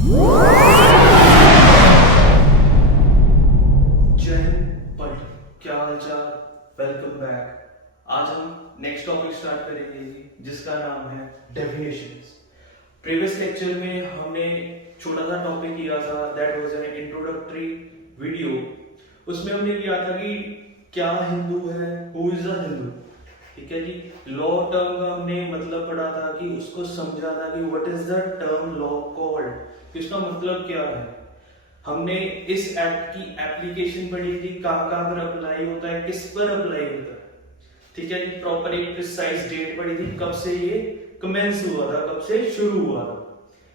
जय हिंद पंडित, क्या हाल चाल। Welcome back. आज हम नेक्स्ट टॉपिक स्टार्ट करेंगे जिसका नाम है डेफिनेशंस। प्रीवियस लेक्चर में हमने छोटा सा टॉपिक किया था, that was an introductory video. उसमें हमने किया था कि क्या हिंदू है, हु इज अ हिंदू। ठीक है जी। लॉ टर्म का हमने मतलब पढ़ा था कि उसको समझा था कि what is the term law called, इसका मतलब क्या है। हमने इस एक्ट की एप्लीकेशन पढ़ी थी, कहाँ पर अप्लाई होता है, किस पर अप्लाई होता है। ठीक है जी। प्रॉपर एक प्रिसाइज डेट पढ़ी थी, कब से ये कमेंस हुआ था, कब से शुरू हुआ था।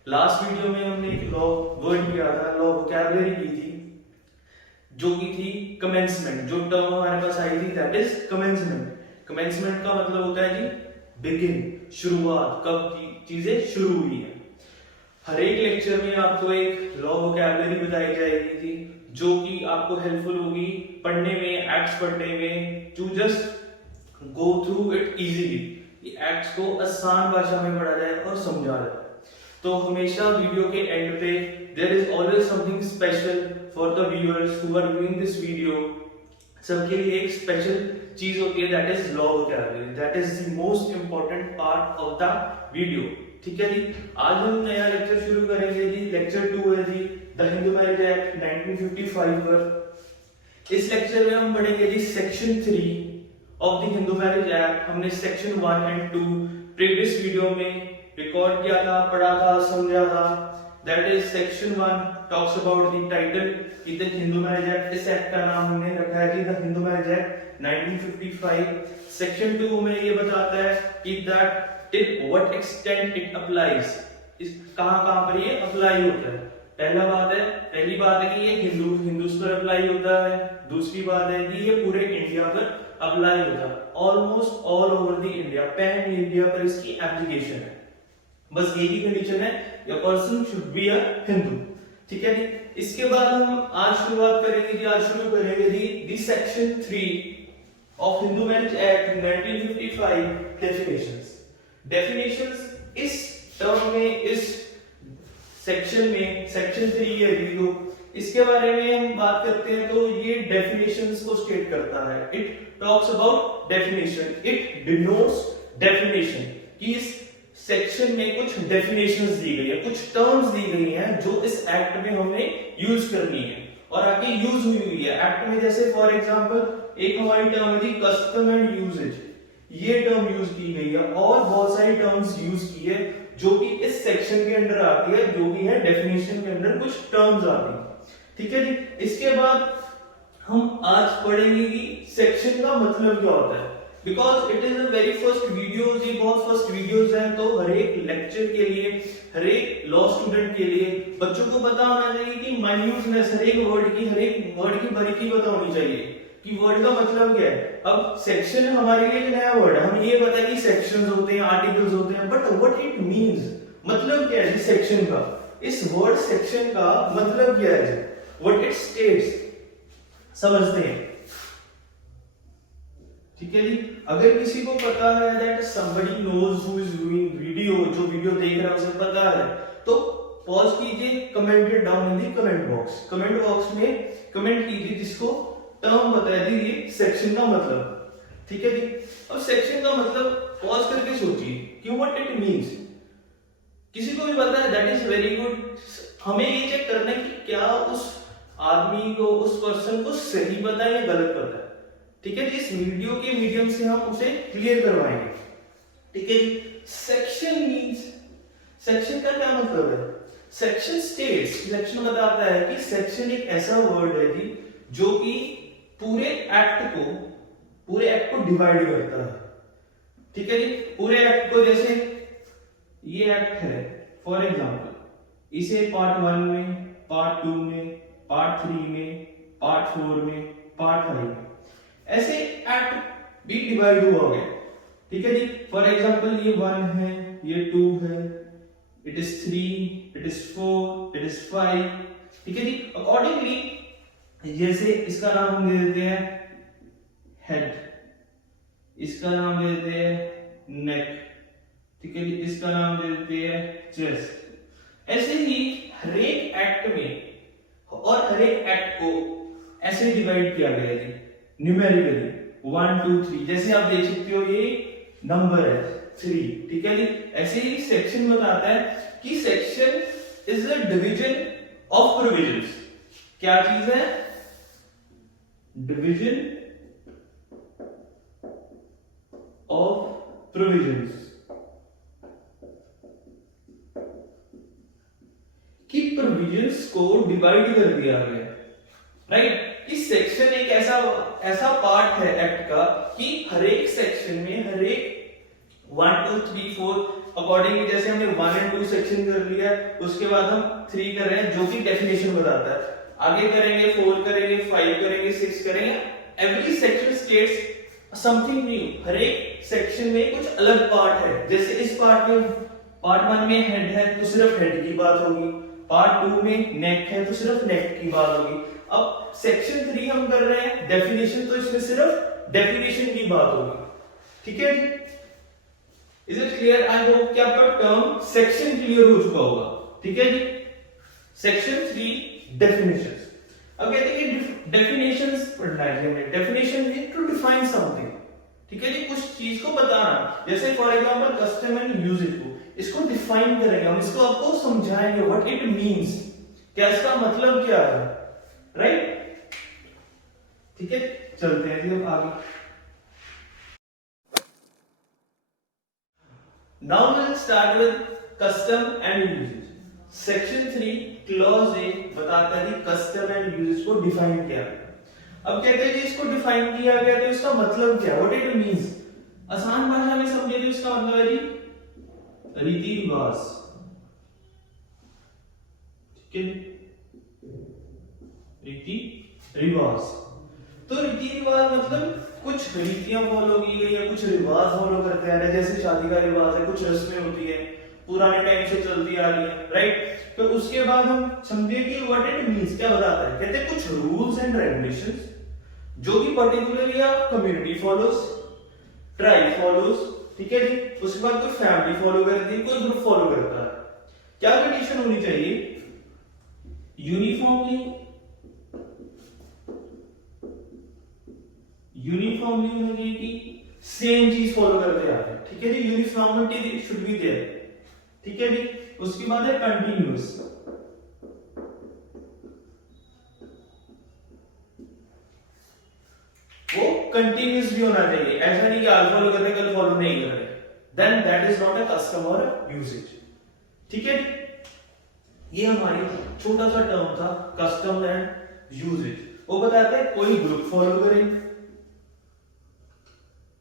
लास्ट वीडियो में हमने एक लॉ वर्ड किया था, लॉ वोकैबुलरी की थी, जो की थी कमेंसमेंट। जो टर्म हमारे पास आई थी दैट इज कमेंसमेंट। कमेंसमेंट का मतलब होता है जी बिगिन, शुरुआत, कब चीजें शुरू हुई है। हर एक लेक्चर में आपको एक लॉ वोकैबुलरी बताई जाएगी थी, जो कि आपको हेल्पफुल होगी पढ़ने में, एक्ट्स पढ़ने में, to just go through it easily. Acts को आसान भाषा में पढ़ा जाए और समझा जाए। तो हमेशा वीडियो के एंड पे there is always something special for the viewers who are viewing this video. सबके लिए एक स्पेशल चीज होती है, that is law vocabulary, that is the most important part of the video. ठीक है जी। आज हम नया लेक्चर शुरू करेंगे जी, लेक्चर 2 है जी, द हिंदू मैरिज एक्ट 1955 पर। इस लेक्चर में हम पढ़ेंगे जी section 3 of the Hindu Marriage Act. हमने सेक्शन 1 एंड 2 प्रीवियस वीडियो में रिकॉर्ड किया था, पढ़ा था, समझा था। That is section 1 talks about the title the Hindu Marriage Act. इस एक्ट का नाम हमने रखा है जी the Hindu Marriage Act 1955। Section 2 में ये बताता है कि that till what extent it applies, इस कहां पर ये अप्लाई होता है। पहली बात है कि ये हिंदूज पर अप्लाई होता है। दूसरी बात है कि ये पूरे इंडिया पर अप्लाई होता है, almost all over the India, pan India पर इसकी एप्लीकेशन है। बस एक ही कंडीशन है, या पर्सन शुड बी अ हिंदू। ठीक है जी। इसके बाद हम आज शुरुआत करेंगे जी, आज शुरू करेंगे जी section 3 of Hindu Marriage Act 1955, definitions. Definitions इस टर्म में, इस सेक्शन में, सेक्शन 3 है वीडियो, इसके बारे में हम बात करते हैं तो ये डेफिनेशंस को स्टेट करता है। It talks about definition, it denotes definition, कि इस सेक्शन में कुछ डेफिनेशंस दी गई है, कुछ टर्म्स दी गई हैं जो इस एक्ट में हमने यूज करनी है और आगे यूज हुई है एक्ट में। जैसे फॉर एग्जांपल एक हमारी टर्म है कस्टम एंड यूजेज, ये टर्म यूज की गई है, और बहुत सारी टर्म्स यूज की है जो कि इस सेक्शन के अंदर आती है, जो कि है डेफिनेशन के अंदर कुछ टर्म्स आती है। ठीक है जी। इसके बाद हम आज पढ़ेंगे कि सेक्शन का मतलब क्या होता है, because it is a very first video जी, बहुत फर्स्ट वीडियोस हैं, तो हर एक लेक्चर के लिए, हर एक लॉ स्टूडेंट के लिए बच्चों को पता होना चाहिए कि माइन्यूटनेस, हर एक वर्ड की बारीकी पता होनी चाहिए कि वर्ड का मतलब क्या है। अब सेक्शन हमारे लिए एक नया वर्ड है, हमें ये पता है कि सेक्शंस होते हैं, आर्टिकल्स होते हैं, बट व्हाट इट मींस, मतलब क्या है सेक्शन का, इस वर्ड सेक्शन का मतलब क्या है, व्हाट इट स्टेट्स, समझते हैं। ठीक है जी। अगर किसी को पता है that somebody knows who is doing video, जो वीडियो देख रहा है उसे पता है, तो पॉज कीजिए, comment it down in the comment box. Comment box में कमेंट कीजिए जिसको टर्म बता दीजिए सेक्शन का मतलब। ठीक है जी। अब सेक्शन का मतलब पॉज करके सोचिए कि व्हाट इट मींस। किसी को भी पता है, दैट इज वेरी गुड। हमें ये चेक करना है कि क्या उस आदमी को, उस पर्सन को सही पता है या गलत पता है। ठीक है जी। इस वीडियो के मीडियम से हम उसे क्लियर करवाएंगे। ठीक है जी। सेक्शन मींस, सेक्शन का क्या मतलब है। सेक्शन स्टेट्स, सेक्शन बताता है कि सेक्शन एक ऐसा वर्ड है जी जो कि पूरे एक्ट को डिवाइड करता है। ठीक है जी। पूरे एक्ट को, जैसे ये एक्ट है फॉर एग्जांपल, इसे पार्ट 1 में, पार्ट 2 में, पार्ट 3 में, पार्ट 4 में, पार्ट 5 में, ऐसे एक्ट भी डिवाइड हुआ गया। ठीक है जी। फॉर एग्जांपल ये 1 है, ये 2 है, it is 3, it is 4, it is 5। ठीक है जी। अकॉर्डिंगली जैसे इसका नाम हम दे देते हैं हेड, इसका नाम दे देते हैं नेक, ठीक है जी, इसका नाम दे देते हैं चेस्ट। ऐसे ही हर हर एक एक्ट को ऐसे डिवाइड किया गया है जी, न्यूमेरिकली 1 2 3। जैसे आप देख सकते हो ये नंबर है 3, ठीक है जी। ऐसे ही सेक्शन बताता है कि section is a division of provisions. क्या चीज है? डिवीजन ऑफ प्रोविजंस, कि प्रोविजंस को डिवाइड कर दिया गया, राइट। इस सेक्शन एक ऐसा पार्ट है एक्ट का कि हर एक सेक्शन में हर एक 1 2 3 4 अकॉर्डिंगली, जैसे हमने 1 और 2 सेक्शन कर लिया, उसके बाद हम 3 कर रहे हैं जो कि डेफिनेशन बताता है। आगे करेंगे 4 करेंगे, 5 करेंगे, 6 करेंगे। Every section states something new. हर एक सेक्शन में कुछ अलग पार्ट है। जैसे इस पार्ट 1 में हेड है तो सिर्फ हेड की बात होगी, पार्ट 2 में नेक है तो सिर्फ नेक की बात होगी। अब सेक्शन 3 हम कर रहे हैं डेफिनेशन, तो इसमें सिर्फ डेफिनेशन की बात होगी, ठीक है। Is it clear? I hope कि आपका टर्म सेक्शन क्लियर हो चुका होगा, ठीक है जी। Section 3 definitions. अब कहते हैं कि डेफिनेशंस पढ़ना है हमें। Definition mean to define something, ठीक है जी, कुछ चीज को बताना। जैसे for example custom and usages को, इसको डिफाइन करेंगे हम, इसको आपको समझाएंगे व्हाट इट मींस, क्या इसका मतलब क्या है, राइट। ठीक है, चलते हैं जी अब आगे। Now we'll start with custom and uses. Section 3 clause A बताता है कि custom and uses को डिफाइन किया गया। अब कहते हैं कि इसको डिफाइन किया गया तो इसका मतलब क्या, what it means। आसान भाषा में समझे तो इसका मतलब है जी रीति रिवाज, ठीक है, रीति रिवाज। तो रीति रिवाज मतलब कुछ रीतियां फॉलो की गई है, कुछ रिवाज फॉलो करते आ रहे हैं। जैसे शादी का रिवाज है, कुछ रस्में होती है पुराने टाइम से चलती आ रही है, राइट। तो उसके बाद हम समझिए कि व्हाट इट मींस, क्या बताता है। कहते हैं कुछ रूल्स एंड रेगुलेशंस जो कि पर्टिकुलरली आप कम्युनिटी फॉलोस, ट्राइब फॉलोस, ठीक है जी। उसके बाद कोई फैमिली फॉलो करती है, कोई ग्रुप फॉलो करता है। क्या कंडीशन होनी चाहिए? यूनिफॉर्मली होनी चाहिए कि सेम चीज फॉलो करते आ रहे हैं, ठीक है जी। यूनिफॉर्मिटी शुड बी देयर, ठीक है जी। उसके बाद है कंटिन्यूअस, वो कंटिन्यूअस भी होना चाहिए। ऐसा नहीं कि आज फॉलो कर रहे कल फॉलो नहीं कर रहे, then that is not a custom और यूसेज, ठीक है। ये हमारी छोटा सा टर्म था कस्टम एंड यूसेज। वो बताते हैं कोई ग्रुप फॉलो करे,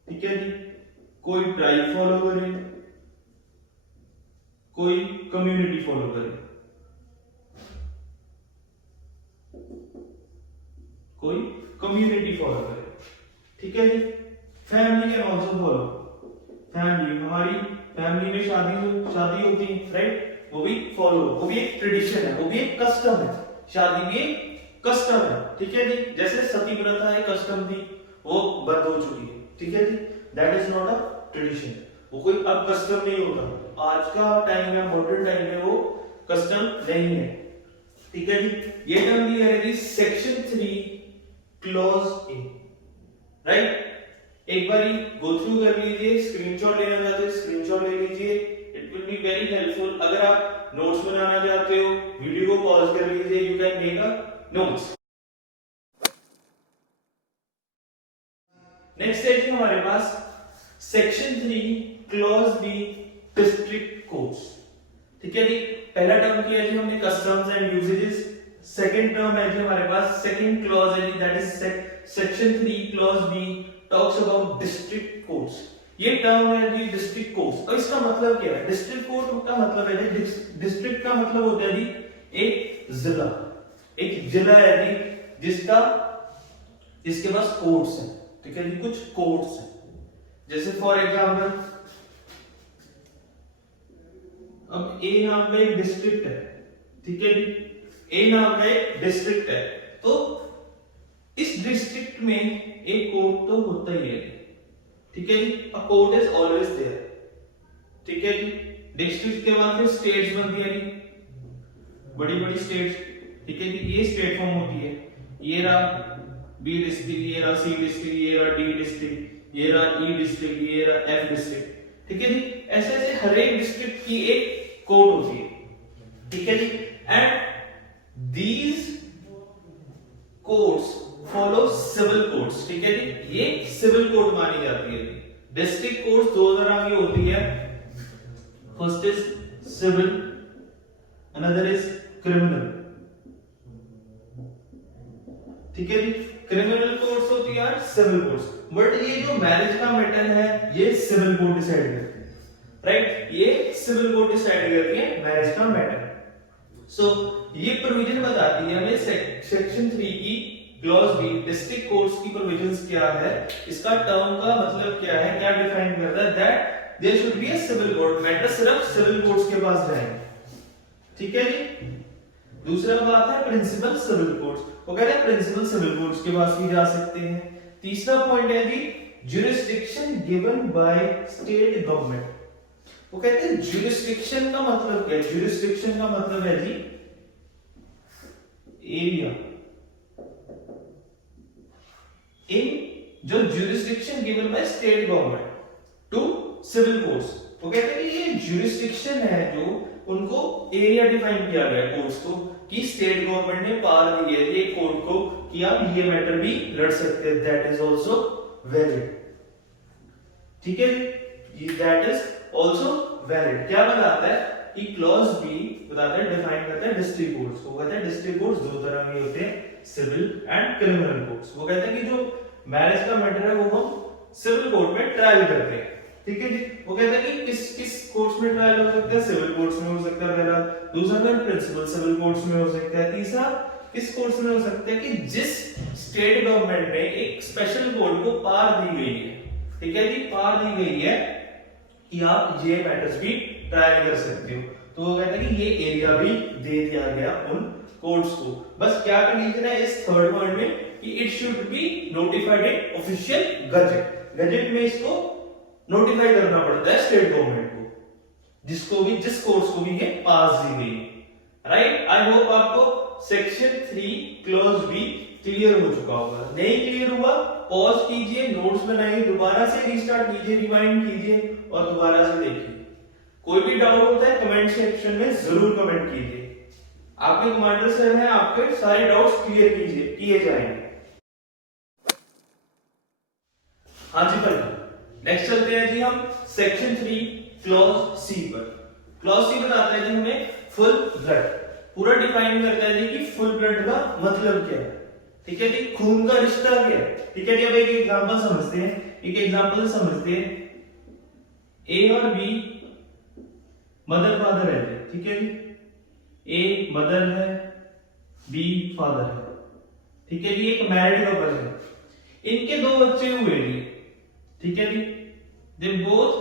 ठीक है जी, कोई ट्राइब फॉलो करे, कोई कम्युनिटी फॉलो करे, कोई कम्युनिटी फॉलो करे, ठीक है जी। Family can also follow. Family, हमारी फैमिली में शादी होती है, राइट, वो भी फॉलो, वो भी एक ट्रेडिशन है, वो भी एक कस्टम है। शादी भी एक कस्टम है, ठीक है जी। जैसे सती प्रथा एक कस्टम थी, वो बंद हो चुकी है, ठीक है जी। That is not a tradition, वो कोई अब कस्टम नहीं होता। आज का टाइम है, मॉडर्न टाइम में वो कस्टम नहीं है, ठीक है जी। ये टर्म दी है सेक्शन 3 क्लॉज ए, राइट। एक बार गो थ्रू कर लीजिए, स्क्रीनशॉट लेना चाहते हो स्क्रीनशॉट ले लीजिए, it will be very helpful. अगर आप नोट्स बनाना चाहते हो वीडियो को पॉज कर लीजिए, you can make a notes. Next है हमारे पास section 3 clause B district codes, ठीक है जी। पहला टर्म किया है जी हमने customs and usages. Second term है जी हमारे पास, सेकंड क्लॉज है जी, that is section 3 clause B talks about district codes. ये टर्म है जी डिस्ट्रिक्ट कोड्स, और इसका मतलब क्या है? डिस्ट्रिक्ट कोड का मतलब है जी, डिस्ट्रिक्ट का मतलब होता है जी एक जिला। एक जिला है जी जिसके पास कोड्स हैं, ठीक है जी, कुछ कोड्स हैं। जैसे फॉर एग्जांपल अब ए नाम का एक डिस्ट्रिक्ट है, ठीक है जी, ए नाम का एक डिस्ट्रिक्ट है, तो इस डिस्ट्रिक्ट में एक कोड तो होता ही है, ठीक है जी। A code is always there, ठीक है जी। डिस्ट्रिक्ट के बाद फिर स्टेट्स बनती है जी, बड़ी बड़ी स्टेट्स, ठीक है जी, ये स्टेट फॉर्म होती है। ये रहा बी डिस्ट्रिक्ट, ये रहा सी डिस्ट्रिक्ट, ये रहा डी डिस्ट्रिक्ट, ये रहा ई डिस्ट्रिक्ट, ये रहा एफ डिस्ट्रिक्ट। ठीक है जी, ऐसे ऐसे हर एक डिस्ट्रिक्ट की एक कोड होती है। ठीक है जी, and these codes follow civil codes. ठीक है जी, ये सिविल कोड मानी जाती है। डिस्ट्रिक्ट कोड्स दो तरह की होती है, first is civil, another is criminal. ठीक है जी, क्रिमिनल कोड्स होती है, सिविल कोड्स। बट ये जो मैरिज का मैटर है ये सिविल कोड डिसाइड करती है, राइट? ये सिविल कोड डिसाइड करती है मैरिज का मैटर। सो ये प्रोविजन बताती है हमें सेक्शन 3 की क्लॉज बी डिस्ट्रिक्ट कोड्स की प्रोविजंस क्या है, इसका टर्म का मतलब क्या है, क्या डिफाइन करता है, that there should be a civil code. Matter सिर्फ सिविल कोड्स के पास जाएंगे। ठीक है जी, दूसरा बात है प्रिंसिपल सिविल कोड्स। वो कहते हैं प्रिंसिपल सिविल कोड्स के पास भी जा सकते हैं। तीसरा पॉइंट है जी jurisdiction given by state government. वो कहते हैं ज्यूरिसडिक्शन का मतलब क्या है? ज्यूरिसडिक्शन का मतलब है जी एरिया इन जो jurisdiction given by state government to civil codes. वो कहते हैं कि ये ज्यूरिसडिक्शन है जो उनको एरिया डिफाइन किया गया कोर्ट्स को, कि स्टेट गवर्नमेंट ने पावर दी है ये कोर्ट को कि आप ये मैटर भी लड़ सकते हैं, दैट इज आल्सो वैलिड। ठीक है, दैट इज आल्सो वैलिड। क्या बताता है कि क्लॉज बी बताता है, डिफाइन करता है डिस्ट्रिक्ट कोर्ट्स को। कहता है डिस्ट्रिक्ट कोर्ट्स दो तरह के होते हैं, सिविल एंड क्रिमिनल कोर्ट्स। वो कहते हैं कि जो मैरिज का मैटर है वो हम सिविल कोर्ट में ट्रायल करते हैं। ठीक है जी, वो कहते हैं कि किस किस कोर्ट्स में ट्रायल हो सकता है, सिविल कोर्ट्स में हो सकता है पहला, दूसरा प्रिंसिपल सिविल कोर्ट्स में हो सकता है, तीसरा किस कोर्ट्स में हो सकता है कि जिस स्टेट गवर्नमेंट ने एक स्पेशल कोर्ट को पावर दी गई है। ठीक है जी, पावर दी गई है कि आप ये मैटर्स भी ट्रायल कर सकते हो। तो वो कहते हैं कि ये एरिया भी दे दिया गया उन कोर्ट्स को। बस क्या कंडीशन है इस थर्ड पॉइंट में कि it should be notified in official gazette. Gazette में इसको नोटिफाई करना पड़ता है स्टेट गवर्नमेंट को, जिसको भी जिस कोर्स को भी ये पास दी गई है। राइट, आई होप आपको सेक्शन 3 क्लॉज बी क्लियर हो चुका होगा। नहीं क्लियर हुआ पॉज कीजिए, नोट्स बनाइए, दोबारा से रीस्टार्ट कीजिए, रिवाइंड कीजिए और दोबारा से देखिए। कोई भी डाउट होता है कमेंट सेक्शन में जरूर कमेंट कीजिए। आपके कमांडर सर हैं, आपके सारे डाउट्स क्लियर किए जाएंगे। हाँ जी भाई, नेक्स्ट चलते हैं जी हम सेक्शन 3 क्लॉज सी पर। क्लॉज सी बताता है जी हमें फुल ब्लड, पूरा डिफाइन करता है जी कि फुल ब्लड का मतलब क्या है। ठीक है जी, खून का रिश्ता क्या है। ठीक है जी, अब एक एग्जांपल समझते हैं, एक एग्जांपल से समझते हैं। ए और बी मदर फादर है। ठीक है जी, ए मदर है, बी फादर है। ठीक है जी, एक मैरिड कपल है, इनके दो बच्चे हुए जी। ठीक है जी, they both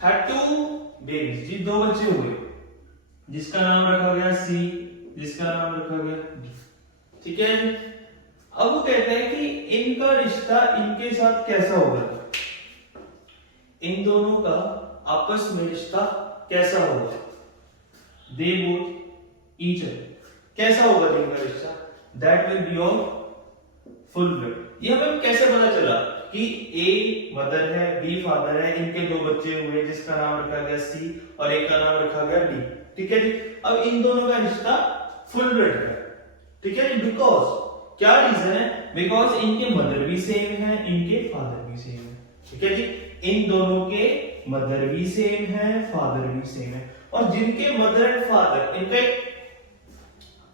had two babies जी, दो बच्चे हुए, जिसका नाम रखा गया सी, जिसका नाम रखा गया डी। ठीक है, अब वो कहता है कि इनका रिश्ता इनके साथ कैसा होगा, इन दोनों का आपस में रिश्ता कैसा होगा। दे बोथ ईच अदर, कैसा होगा इनका रिश्ता, that will be of full blood. ये हमें कैसे पता चला कि ए मदर है, बी फादर है, इनके दो बच्चे हुए, जिसका नाम रखा गया सी और एक का नाम रखा गया डी। ठीक है जी, अब इन दोनों का रिश्ता फुल ब्लड है। ठीक है जी, बिकॉज क्या रीजन है, बिकॉज इनके मदर भी सेम है, इनके फादर भी सेम है। ठीक है जी, इन दोनों के मदर भी सेम है, फादर भी सेम है, और जिनके मदर एंड फादर, इनका एक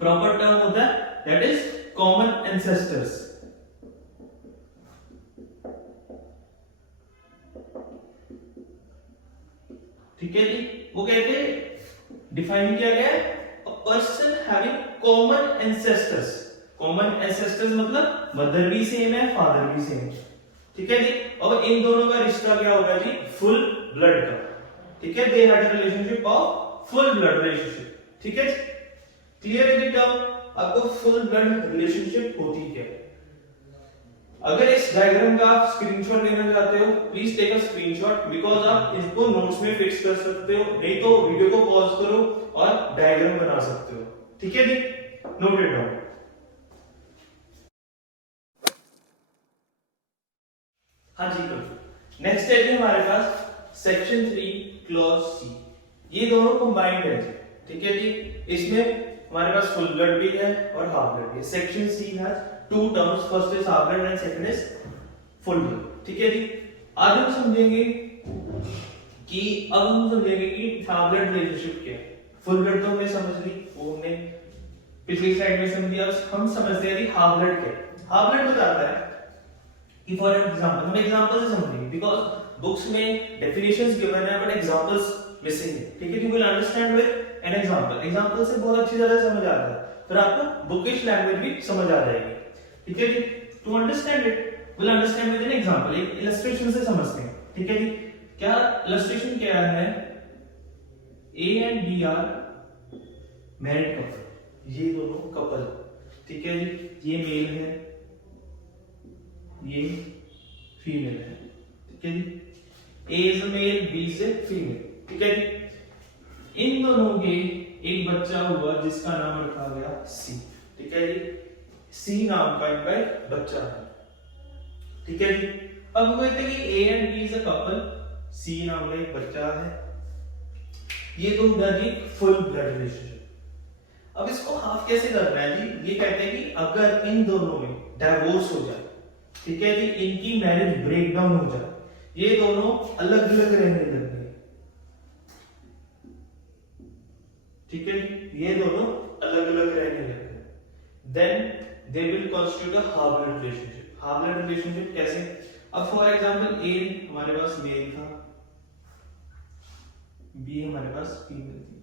प्रॉपर टर्म होता है दैट इज कॉमन एंसेस्टर्स। ठीक है जी, वो कहते हैं डिफाइन किया गया है a person having common ancestors. Common ancestors मतलब मदर भी सेम है, फादर भी सेम है। ठीक है जी, अब इन दोनों का रिश्ता क्या होगा जी, फुल ब्लड का। ठीक है, they had a relationship of full blood relationship. ठीक है, क्लियर है टर्म, आपको फुल ब्लड रिलेशनशिप होती है। अगर इस डायग्राम का आप स्क्रीनशॉट लेना चाहते हो, please take a screenshot, because आप इसको नोट्स में फिक्स कर सकते हो, नहीं तो वीडियो को पॉज करो और डायग्राम बना सकते हो। ठीक है जी, नोट इट डाउन। हाँ जी, नेक्स्ट है जी हमारे पास सेक्शन 3 क्लॉज सी। ये दोनों कंबाइंड है जी, ठीक है जी। इसमें हमारे पास फुल ब्लड भी है और हाफ ब्लड भी है। Section C has two terms, first is half blood and second is full blood, ठीक है जी। आज हम समझेंगे कि हाफ ब्लड रिलेशनशिप क्या है। फुल ब्लड तो हमने समझ ली, वो हमने पिछली स्लाइड में समझ लिया। हम समझते हैं कि हाफ ब्लड क्या है। हाफ ब्लड बताता है कि फॉर एग्जांपल, हम एग्जांपल से समझेंगे बिकॉज़ बुक्स में डेफिनेशंस गिवन है बट एग्जांपल्स मिसिंग है, ठीक है। You will understand with an example. Example से बहुत अच्छी तरह समझ आता है, फिर आपको बुकिश लैंग्वेज भी समझ आ जाएगी, ठीक है जी। To understand it will understand with an example. एक इलस्ट्रेशन से समझते हैं, ठीक है जी। क्या इलस्ट्रेशन क्या है? A and B are married couple, ये दोनों कपल, ठीक है जी। ये मेल है, ये फीमेल है, ठीक है जी। A is male, B is female, ठीक है जी। इन दोनों के एक बच्चा हुआ जिसका नाम रखा गया C, ठीक है जी। C नाम का इनका एक बच्चा है, ठीक है जी। अब वो कहते हैं कि A and B is a couple, C नाम का एक बच्चा है। ये तो हुआ जी फुल ब्लड रिलेशनशिप। अब इसको हाफ कैसे करना है जी? ये कहते हैं कि अगर इन दोनों में डाइवोर्स हो जाए, ठीक है जी, इनकी मैरिज ब्रेकडाउन हो जाए, ये दोनों अलग अलग रहने लग गए, ठीक है जी, ये दोनों अलग अलग रहने लग गए, then they will constitute a half blood relationship. Half blood relationship कैसे? अब फॉर एग्जांपल ए हमारे पास मेल था, बी हमारे पास फीमेल थी,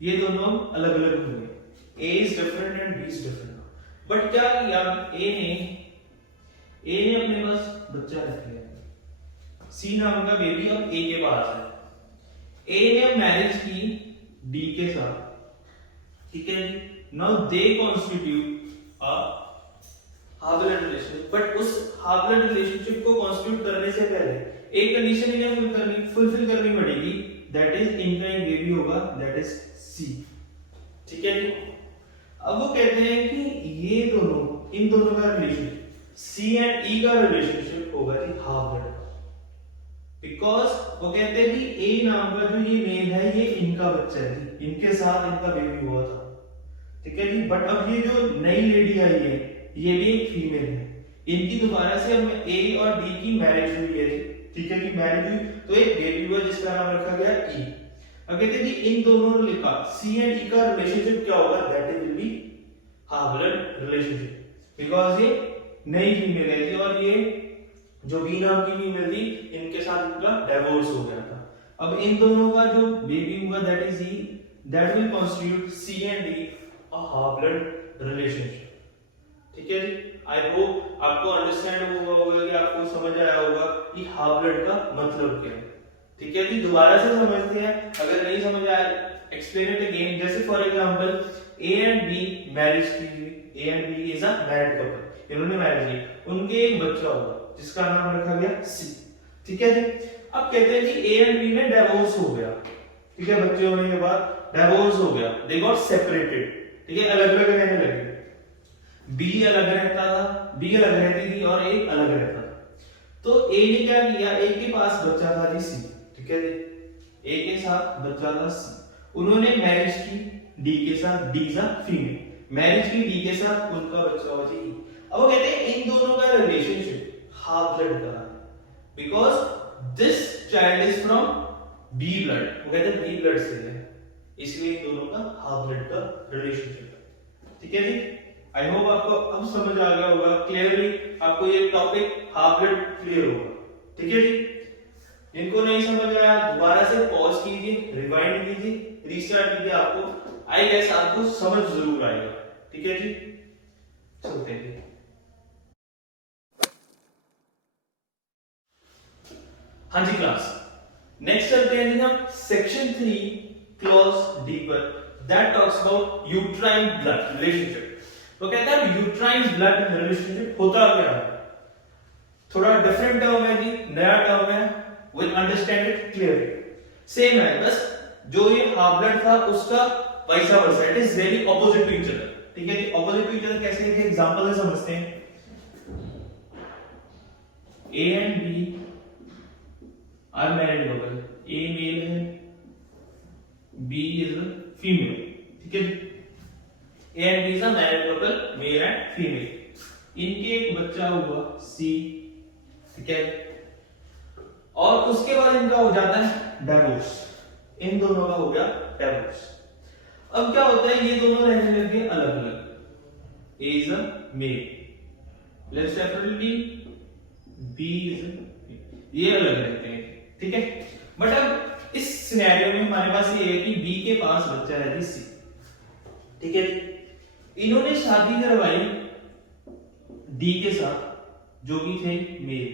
ये दोनों अलग अलग हो गए। A is different and B is different. But क्या किया ए ने अपने पास बच्चा रख लिया, सी नाम का बेबी अब ए के पास है। ए ने मैरिज की डी के साथ, ठीक है जी। Now they constitute a half blood relationship. But उस हाफ ब्लड रिलेशनशिप को कॉन्स्टिट्यूट करने से पहले एक कंडीशन इन्हें फुलफिल करनी पड़ेगी, दैट इज इनका एक बेबी होगा, दैट इज सी, ठीक है जी। अब वो कहते हैं कि ये दोनों, इन दोनों का रिलेशनशिप सी एंड ई का रिलेशनशिप होगा जी हाफ ब्लड, बिकॉज वो कहते हैं कि ए नाम का जो ये मेल है ये इनका बच्चा है, इनके साथ इनका बेबी हुआ था, ठीक है जी। बट अब ये जो नई लेडी आई है ये भी एक फीमेल है, इनकी दोबारा से अब ए और डी की मैरिज हुई है जी, ठीक है जी। मैरिज हुई तो एक बेबी हुआ जिसका नाम रखा गया ई। अब कहते हैं जी इन दोनों ने लिखा सी एंड ई का रिलेशनशिप क्या होगा, that will be half blood relationship, because ये नई फीमेल है जी और ये जो बी नाम की फीमेल थी इनके साथ इनका डाइवोर्स हो गया था। अब इन दोनों का जो बेबी होगा that is E, that will constitute C and D a half blood relationship, ठीक है जी। आई होप आपको अंडरस्टैंड हुआ होगा कि आपको समझ आया होगा कि हाफ ब्लड का मतलब क्या है, ठीक है जी। दोबारा से समझते हैं, अगर नहीं समझ आया एक्सप्लेन इट अगेन। जैसे for example A and B marriage की हुई, A and B is a married couple, इन्होंने मैरिज की, उनके एक बच्चा हुआ जिसका नाम रखा गया सी, ठीक है जी। अब कहते हैं कि ए एंड बी में डाइवोर्स हो गया, ठीक है, बच्चे होने के बाद डाइवोर्स हो गया, दे गॉट सेपरेटेड, ठीक है, अलग अलग रहने लगे। बी अलग रहता था, बी अलग रहती थी और ए अलग रहता था। तो ए ने क्या किया, ए के पास बच्चा था जी सी, ठीक है जी, ए के साथ बच्चा था सी, उन्होंने मैरिज की डी के साथ, D is a female, marriage की डी के साथ, उनका बच्चा हुआ जी। अब वो कहते हैं इन दोनों का रिलेशनशिप हाफ ब्लड का है, because this child is from B blood, वो कहते हैं बी ब्लड से है, इसलिए इन दोनों का हाफ ब्लड का रिलेशनशिप है, ठीक है जी। आई होप आपको अब समझ आ गया होगा क्लियरली, आपको ये टॉपिक हाफ ब्लड क्लियर होगा, ठीक है जी। इनको नहीं समझ आया दोबारा से पॉज कीजिए, रिवाइंड कीजिए, रीस्टार्ट कीजिए, आपको आई गेस आपको समझ जरूर आएगा, ठीक है जी। चलते हैं। हाँ जी क्लास, नेक्स्ट चलते हैं जी हम section 3 clause deeper, that talks about uterine blood relationship. तो कहता है यूट्राइन ब्लड रिलेशनशिप होता क्या है, थोड़ा डिफरेंट टर्म है जी, नया टर्म है, will understand it clearly. Same है, बस जो ये हाफ ब्लड था उसका vice versa, it is very opposite to each other. ठीक है जी, ऑपोजिट टू ईच अदर कैसे है, एग्जांपल से समझते हैं। A and B are married couple, A male है, बी इज फीमेल। ठीक है, A and B is a married couple, male and female. इनके एक बच्चा हुआ सी। ठीक है, और उसके बाद इनका हो जाता है डिवोर्स, इन दोनों का हो गया डिवोर्स। अब क्या होता है, ये दोनों रहने लग गए अलग अलग। A is a male, live separately, B is, ये अलग रहते हैं। ठीक है, बट अब इस सिनेरियो में हमारे पास ये है कि बी के पास बच्चा है सी। ठीक है, इन्होंने शादी करवाई डी के साथ, जो कि थे मेल।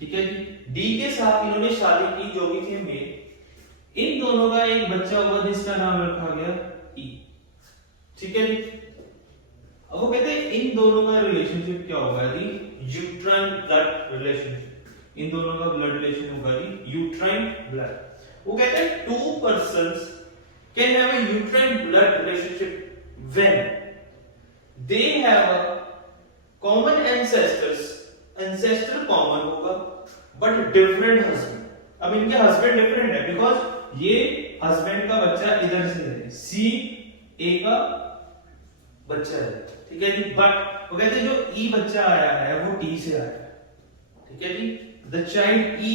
ठीक है जी, डी के साथ इन्होंने शादी की, जो कि थे मेल। इन दोनों का एक बच्चा हुआ जिसका नाम रखा गया ई। ठीक है जी, अब वो कहते हैं इन दोनों का रिलेशनशिप क्या होगा जी, यूट्राइन ब्लड रिलेशनशिप। इन दोनों का ब्लड रिलेशन होगा जी यूट्राइन ब्लड। वो कहते हैं two persons can have a uterine blood relationship when they have a common ancestor common होगा बट डिफरेंट हस्बैंड। अब इनके हस्बैंड डिफरेंट है, बिकॉज ये हस्बैंड का बच्चा इधर से है, सी ए का बच्चा है। ठीक है जी, बट वो कहते हैं जो ई बच्चा आया है वो टी से आया है। ठीक है जी, the child E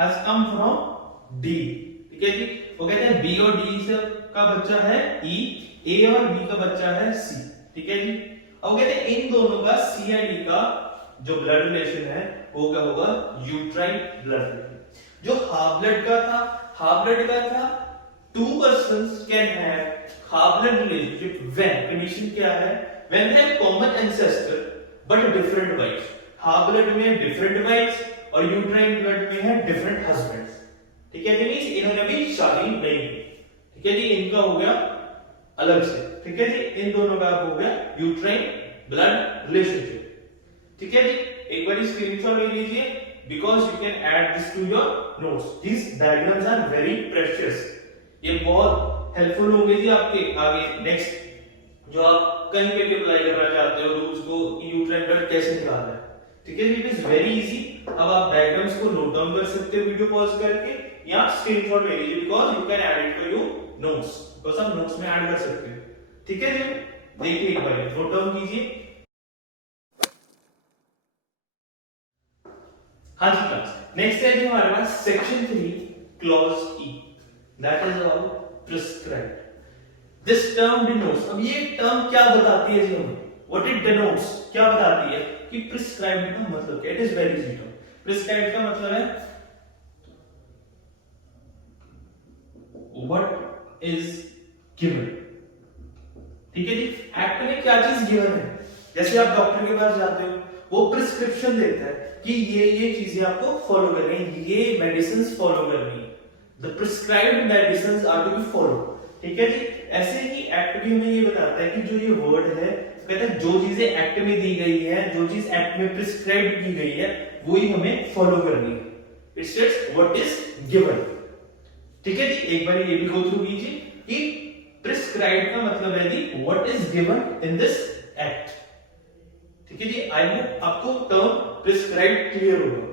has come from D. ठीक है जी, वो कहते हैं बी और डी से का बच्चा है ई, ए और बी का बच्चा है सी। ठीक है जी, अब कहते हैं इन दोनों का सी एंड ई का जो ब्लड रिलेशन है वो क्या होगा, यूट्राइन ब्लड रिलेशन। जो हाफ ब्लड का था two persons can have half blood relationship when, condition क्या है, when they have common ancestor but different wives. Half blood में डिफरेंट वाइफ्स और यूट्राइन ब्लड में है डिफरेंट हस्बैंड्स। ठीक है जी, मींस इन्होंने भी शादी नहीं की। ठीक है जी, इनका हो गया अलग से। ठीक है जी, इन दोनों का हो गया यूट्राइन ब्लड रिलेशनशिप। ठीक है जी, एक बार स्क्रीनशॉट ले लीजिए, because you can add this to your notes. This diagrams are very precious, ये बहुत हेल्पफुल होंगे जी आपके आगे नेक्स्ट जो आप कहीं पे भी अप्लाई करना चाहते हो, रूल्स को यूट्राइन ब्लड कैसे निकालना है। ठीक है जी, इट इज वेरी इजी। अब आप डायग्राम्स को नोट डाउन कर सकते हो वीडियो पॉज करके, या स्क्रीनशॉट ले लीजिए, because you can add it to your notes, because आप नोट्स में ऐड कर सकते हो। ठीक है जी, देखिए एक बार नोट डाउन कीजिए। हाँ जी क्लास, नेक्स्ट है जी हमारे पास section 3 clause E, that is about prescribed. This term denotes, अब ये टर्म क्या बताती है जी हमें, व्हाट इट डिनोट्स, क्या बताती है कि प्रिस्क्राइब्ड का मतलब क्या। It is very easy term. Prescribed का मतलब है व्हाट इज गिवन। ठीक है जी, एक्ट में क्या चीज गिवन है, जैसे आप डॉक्टर के पास जाते हो, वो प्रिस्क्रिप्शन देता है कि ये चीजें आपको फॉलो करनी है, ये मेडिसिन्स फॉलो करनी है। The prescribed medicines are to be follow. ठीक है जी, ऐसे ही एक्ट भी हमें ये बताता है कि जो ये वर्ड है, कहता है जो चीजें एक्ट में दी गई है, जो चीज एक्ट में प्रिस्क्राइब की गई है, वही हमें फॉलो करनी है। It states what is given. ठीक है जी, एक बार ये भी गो थ्रू कीजिए कि प्रिस्क्राइब का मतलब है जी what is given in this act. ठीक है जी, आई होप आपको टर्म प्रिस्क्राइब क्लियर होगा।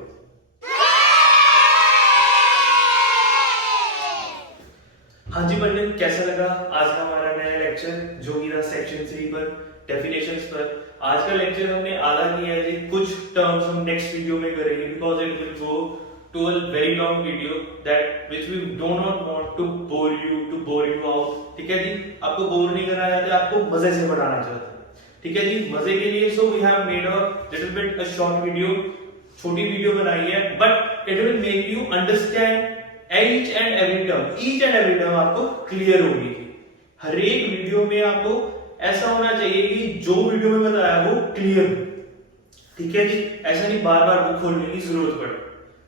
हाँ जी बंडन, कैसा लगा आज का हमारा नया लेक्चर जो कि था सेक्शन 3 पर, डेफिनेशंस पर। आज का लेक्चर हमने आधा किया है जी, कुछ टर्म्स हम नेक्स्ट वीडियो में करेंगे, because it will go to a very long video that which we do not want to bore you out. ठीक है जी, आपको बोर नहीं करना चाहते, आपको मजे से पढ़ाना चाहते हैं। ठीक है जी, मजे के लिए so we have made a little bit a short video, छोटी वीडियो बनाई है, but it will make you understand each and every term आपको क्लियर होगी। हर एक वीडियो में आपको ऐसा होना चाहिए कि जो वीडियो में बताया वो क्लियर हो। ठीक है जी, ऐसा नहीं बार बार बुक खोलने की जरूरत पड़े।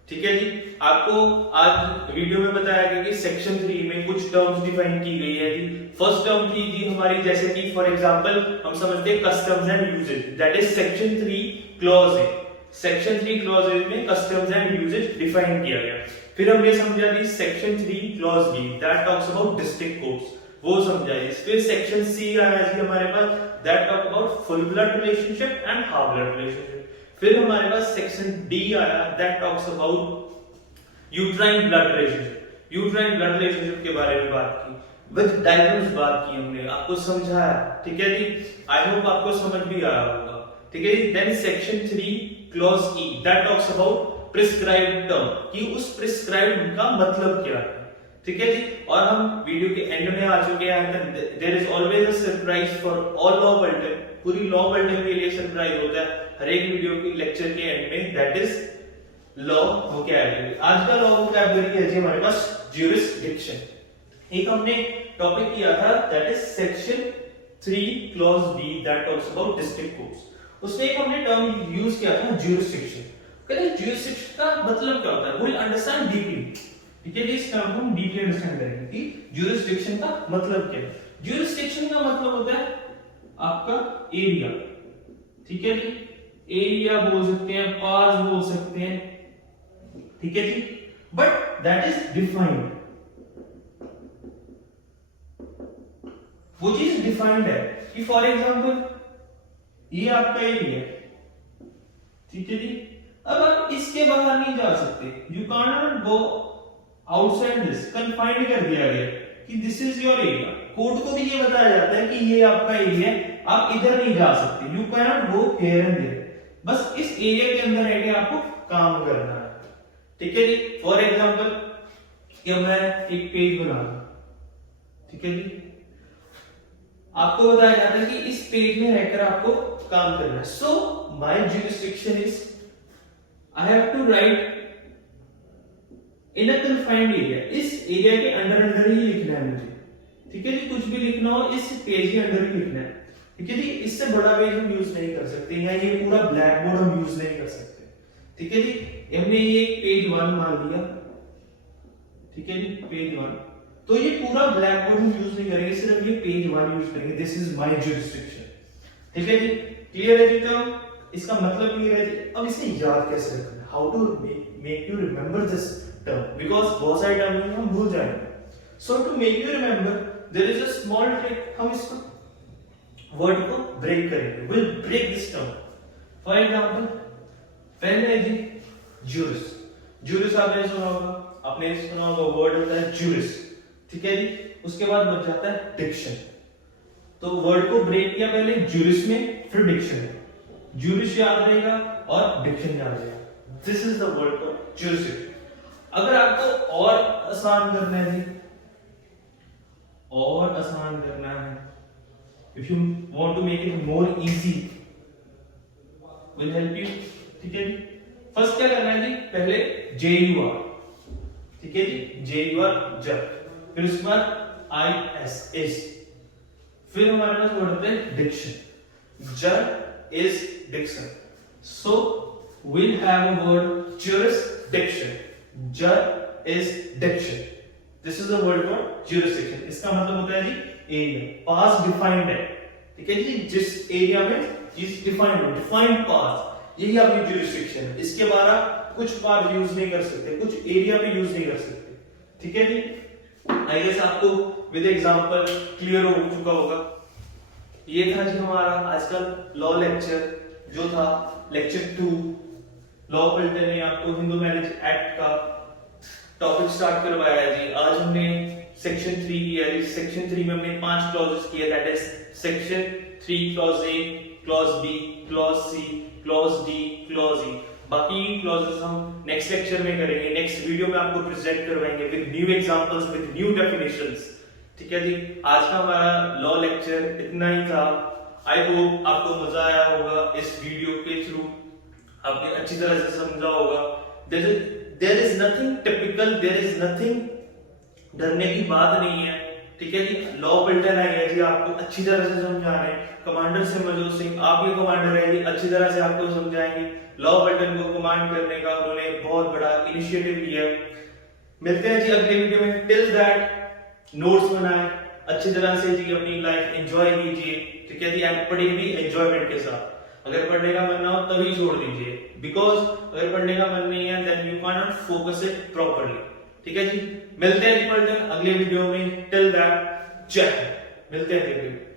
ठीक है जी, आपको आज वीडियो में बताया गया कि सेक्शन 3 में कुछ टर्म्स डिफाइन की गई है जी। फर्स्ट टर्म थी जी हमारी, जैसे कि फॉर एग्जांपल हम समझते हैं customs and usages, that is section 3 clause A. Section 3 clause A में कस्टम्स एंड यूजेज डिफाइन किया गया। फिर हमने समझा कि section 3 clause B, that talks about district courts, वो समझाइए। फिर सेक्शन सी आया जी हमारे पास, that talk about full blood relationship and half blood relationship. फिर हमारे पास सेक्शन डी आया, that talks about uterine blood relationship. Uterine blood relationship के बारे में बात की, विद डायग्राम्स बात की हमने, आपको समझाया, ठीक है जी। आई होप आपको समझ भी आया होगा, ठीक है जी। Then section 3 clause E, that talks about prescribed term, कि उस प्रिस्क्राइब्ड का मतलब क्या है, ठीक है जी। और हम वीडियो के एंड में आ चुके हैं। There is always a surprise for all law bulletin, पूरी लॉ बुलेटिन के लिए सरप्राइज होता है हर एक वीडियो के लेक्चर के एंड में, दैट इज लॉ वोकैबुलरी। आज का लॉ वोकैबुलरी है जी हमारे पास ज्यूरिसडिक्शन। एक हमने टॉपिक किया था that is section 3 clause B, that talks about district courts. उसमें एक हमने टर्म यूज किया था ज्यूरिसडिक्शन। कहते हैं ज्यूरिसडिक्शन का मतलब क्या होता है, विल अंडरस्टैंड डीपली, ठीक है जी। इस टर्म को हम डीपली अंडरस्टैंड करेंगे कि ज्यूरिसडिक्शन का मतलब क्या है। ज्यूरिसडिक्शन का मतलब होता है आपका एरिया, ठीक है जी। एरिया बोल सकते हैं, पास बोल सकते हैं, ठीक है जी। बट दैट इज डिफाइंड, वो चीज डिफाइंड है कि फॉर एग्जांपल ये आपका एरिया है, ठीक है जी। अब आप इसके बाहर नहीं जा सकते, you can not go outside this, confined कर दिया गया कि this is your area. Court को भी ये बताया जाता है कि ये आपका एरिया है, आप इधर नहीं जा सकते, you can not go here and there. बस इस एरिया के अंदर रह के आपको काम करना है, ठीक है जी। फॉर एग्जांपल कि मैं एक पेज बना रहा हूं, ठीक है जी। आपको बताया जाता है कि इस पेज में रहकर आपको काम करना है। So my jurisdiction is I have to write in a confined area, इस एरिया के अंदर ही लिखना है मुझे, ठीक है जी। कुछ भी लिखना हो इस पेज के अंदर ही लिखना है, ठीक है जी। इससे बड़ा पेज हम यूज नहीं कर सकते, या ये पूरा ब्लैक बोर्ड हम यूज नहीं कर सकते, ठीक है जी। हमने ये पेज 1 मान लिया, ठीक है जी, पेज 1। तो ये पूरा ब्लैक बोर्ड हम यूज नहीं करेंगे, सिर्फ ये पेज 1 यूज करेंगे। दिस इज माय ज्यूरिसडिक्शन, ठीक है जी। क्लियर है जी टर्म, इसका मतलब क्लियर है जी। अब इसे याद कैसे रखना है, how to make you remember this term, because बहुत सारे टर्म हम भूल जाएंगे। So to make you remember there is a small trick, हम इसको वर्ड को ब्रेक करेंगे, will break this term. For example पहले है जी ज्यूरिस। ज्यूरिस आपने सुना होगा, आपने सुना होगा वर्ड होता है ज्यूरिस, ठीक है जी। उसके बाद बच जाता है डिक्शन। तो वर्ड को ब्रेक किया पहले ज्यूरिस में, फिर डिक्शन में। ज्यूरिस याद रहेगा और डिक्शन याद रहेगा। This is the word for jurisdiction. अगर आपको और आसान करना है जी, और आसान करना है, if you want to make it more easy, will help you, ठीक है जी। फर्स्ट क्या करना है जी, पहले JUR, ठीक है जी, JUR जब, फिर उसके बाद IS इज, फिर हमारे पास वर्ड होता है diction, jur is diction. So we'll have a word jurisdiction, jur is diction. This is the word for jurisdiction। इसका मतलब होता है जी एरिया, पास डिफाइंड है, ठीक है जी। जिस एरिया में चीज डिफाइंड है, डिफाइंड पास, यही आपकी jurisdiction है। इसके बाहर आप कुछ पार्ट यूज नहीं कर सकते, कुछ एरिया भी यूज नहीं कर सकते, ठीक है जी। आई गेस आपको विद एग्जांपल क्लियर हो चुका होगा। ये था जी हमारा आज का लॉ लेक्चर, जो था लेक्चर 2। लॉ बुलेटिन ने आपको हिंदू मैरिज एक्ट का टॉपिक स्टार्ट करवाया है जी। आज हमने सेक्शन 3 किया है। सेक्शन 3 में हमने 5 क्लॉजेस किए, that is section 3 clause A, clause B, clause C, clause D, clause E। बाकी क्लॉजेस हम नेक्स्ट लेक्चर में करेंगे, नेक्स्ट वीडियो में आपको प्रेजेंट करवाएंगे with new examples, with new definitions, ठीक है जी। आज का हमारा लॉ लेक्चर इतना ही था। आई होप आपको मजा आया होगा इस वीडियो के थ्रू, आपने अच्छी तरह से समझा होगा। There is nothing typical, there is nothing डरने की बात नहीं है, ठीक है जी। लॉ बुलेटिन आई है जी, आपको अच्छी तरह से समझा रहे हैं। कमांडर सिमरजोत सिंह आपके कमांडर है जी, अच्छी तरह से आपको समझाएंगे। लॉ बुलेटिन को कमांड करने का उन्होंने बहुत बड़ा इनिशिएटिव लिया। मिलते हैं जी अगले वीडियो में। टिल दैट नोट्स बनाएं अच्छी तरह से जी, अपनी लाइफ एंजॉय कीजिए, ठीक है जी। एंड पढ़िए भी एंजॉयमेंट के साथ। अगर पढ़ने का मन ना हो तभी छोड़ दीजिए, बिकॉज अगर पढ़ने का मन नहीं है then you can not focus it properly, ठीक है जी। मिलते हैं जी अगले वीडियो में। टिल दैट जय हिंद। मिलते हैं अगले वीडियो।